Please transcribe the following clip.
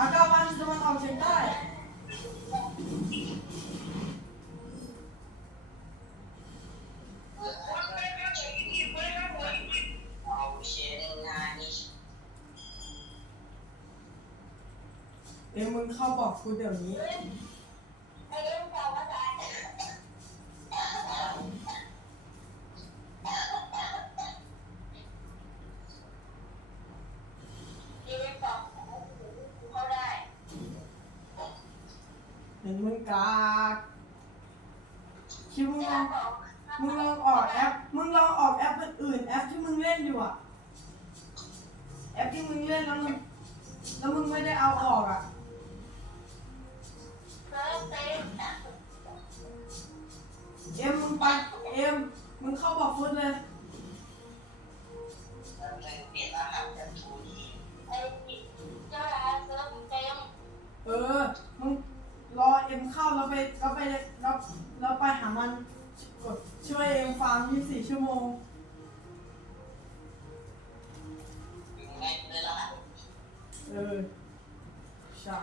อากาวันตะวันออกเฉียงใต้เดี๋ยวมึงเข้าบอกกูเดี๋ยวนี้ เห็นมึงกากคิดมึงลองมึงลองออกแอป มึงลองออกแอปอื่นๆแอปที่มึงเล่นอยู่อะแอปที่มึงเล่นแล้วมึงแล้วมึงไม่ได้เอาออกอะเอ็มมึงไปเอ็มมึงเข้าบอกฟุตเลย เอ็มเข้าแล้วไปแล้วไปแล้วแล้วไปหามันกดช่วยเอ็มฟัง24 ชั่วโมงเออใช่